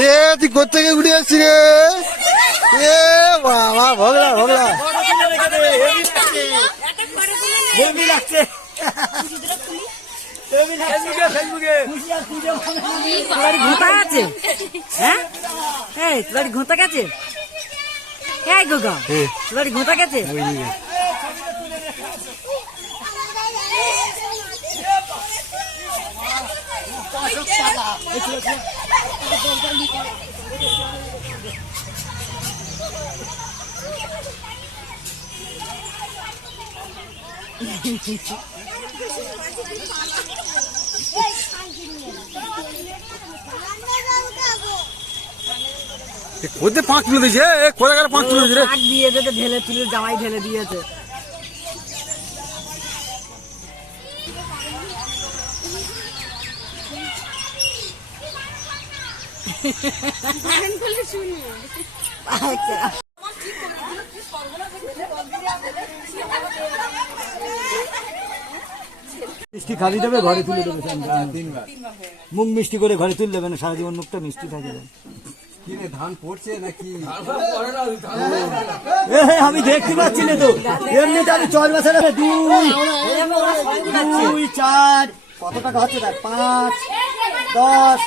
এ তুই কোথেকে উঠে আসছি রে? এ বাবা ভগলা ভগলা ঘোঁতা আছে, হ্যাঁ তোর ঘোঁতা গেছে, হ্যাঁ গোগা তোর ঘোঁতা গেছে। কোথায় 5 কিলো দিয়েছে? কোথায় 5 কিলো দিয়েছে? দিয়েছে তো ঢেলে তুলে জামাই ঢেলে দিয়েছে। মিষ্টি খালি দেবে, ঘরে তুলে দেবে মুখ মিষ্টি করে ঘরে তুলে দেবে না, সারা জীবন মুখটা মিষ্টি থাকে। ধান পড়ছে নাকি? আমি দেখতে পাচ্ছি না তো, এমনিতে আমি 4 মাসের 2 4 কত টাকা হচ্ছে? 5 10